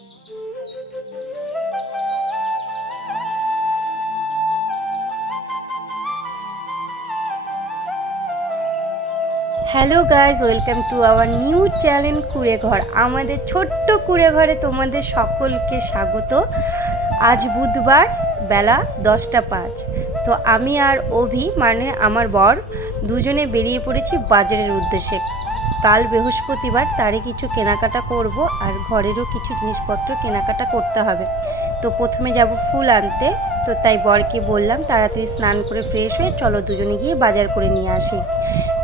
Hello guys, welcome to our new channel কুড়ে ঘর। আমাদের ছোট্ট কুড়ে ঘরে তোমাদের সকলকে স্বাগত। আজ বুধবার, বেলা 10টা 5। তো আমি আর অভি, মানে আমার বর, দুজনে বেরিয়ে পড়েছি বাজারের উদ্দেশ্যে। কাল বৃহস্পতিবার, তারে কিছু কেনাকাটা করব আর ঘরেরও কিছু জিনিসপত্র কেনাকাটা করতে হবে। তো প্রথমে যাব ফুল আনতে। তো তাই বরকে বললাম তাড়াতাড়ি স্নান করে ফ্রেশ হয়ে চলো দুজনে গিয়ে বাজার করে নিয়ে আসি।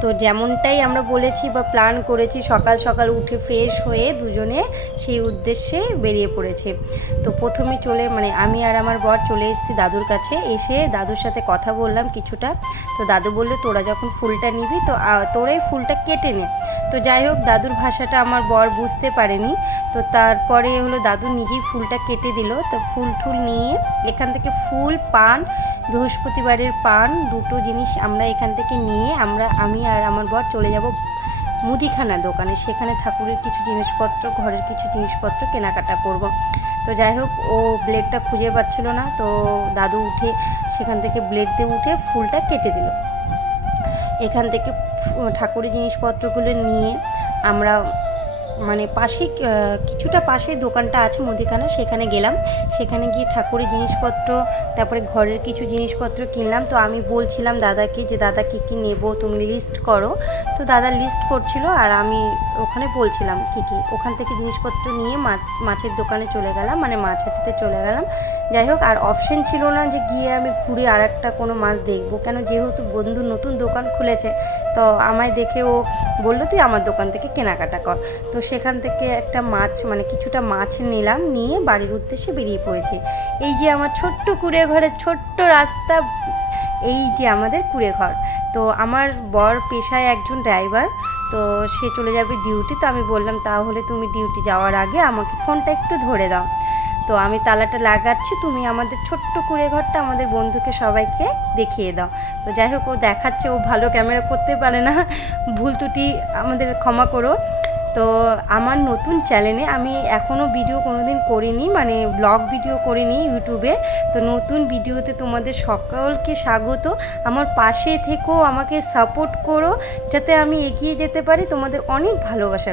তো যেমনটাই আমরা বলেছি বা প্ল্যান করেছি, সকাল সকাল উঠে ফ্রেশ হয়ে দুজনে সেই উদ্দেশ্যে বেরিয়ে পড়েছে। তো প্রথমে আমি আর আমার বর চলে এসেছি দাদুর কাছে। এসে দাদুর সাথে কথা বললাম কিছুটা। তো দাদু বললো তোরা যখন ফুলটা নিবি তো তোরাই ফুলটা কেটে নে। তো যাই হোক, দাদুর ভাষাটা আমার বর বুঝতে পারেনি। তো তারপরে হলো দাদু নিজেই ফুলটা কেটে দিল। তো ফুল টুল নিয়ে এখান থেকে ফুল, পান, বৃহস্পতিবারের পান, দুটো জিনিস আমরা এখান থেকে নিয়ে আমি আর আমার বর চলে যাব মুদিখানা দোকানে। সেখানে ঠাকুরের কিছু জিনিসপত্র, ঘরের কিছু জিনিসপত্র কেনাকাটা করব। তো যাই হোক, ও ব্লেডটা খুঁজে পাচ্ছিল না। তো দাদু উঠে সেখান থেকে ব্লেড দিয়ে উঠে ফুলটা কেটে দিল। এখান থেকে ঠাকুরের জিনিসপত্রগুলো নিয়ে আমরা কিছুটা পাশে দোকানটা আছে মুদিখানা, সেখানে গেলাম। সেখানে গিয়ে ঠাকুরের জিনিসপত্র, তারপরে ঘরের কিছু জিনিসপত্র কিনলাম। তো আমি বলছিলাম দাদাকে যে দাদা কী কী নেবো তুমি লিস্ট করো। তো দাদা লিস্ট করছিল আর আমি ওখানে বলছিলাম কী কী। ওখান থেকে জিনিসপত্র নিয়ে মাছের দোকানে চলে গেলাম, মাছ হাঁটিতে চলে গেলাম। যাই হোক, আর অপশন ছিল না যে গিয়ে আমি ঘুরে আর একটা কোনো মাছ দেখবো, কেন যেহেতু বন্ধু নতুন দোকান খুলেছে। তো আমায় দেখে ও বললো তুই আমার দোকান থেকে কেনাকাটা কর। তো সেখান থেকে একটা কিছুটা মাছ নিলাম, নিয়ে বাড়ির উদ্দেশ্যে বেরিয়ে পড়েছি। এই যে আমার ছোট্ট কুড়ে ঘরের ছোট্ট রাস্তা, এই যে আমাদের কুড়ে ঘর। তো আমার বর পেশায় একজন ড্রাইভার, তো সে চলে যাবে ডিউটি। তো আমি বললাম তাহলে তুমি ডিউটি যাওয়ার আগে আমাকে ফোনটা একটু ধরে দাও। তো আমি তালাটা লাগাচ্ছি, তুমি আমাদের ছোট্ট কুড়ে ঘরটা আমাদের বন্ধুকে সবাইকে দেখিয়ে দাও। তো যাই হোক, ও দেখাচ্ছে। ও ভালো ক্যামেরা করতে পারে না, ভুল ত্রুটি আমাদের ক্ষমা করো। তো আমার নতুন চ্যানেলে আমি এখনও ভিডিও কোনোদিন করিনি, ব্লগ ভিডিও করিনি ইউটিউবে। তো নতুন ভিডিওতে তোমাদের সকলকে স্বাগত। আমার পাশে থেকেও আমাকে সাপোর্ট করো যাতে আমি এগিয়ে যেতে পারি। তোমাদের অনেক ভালোবাসা।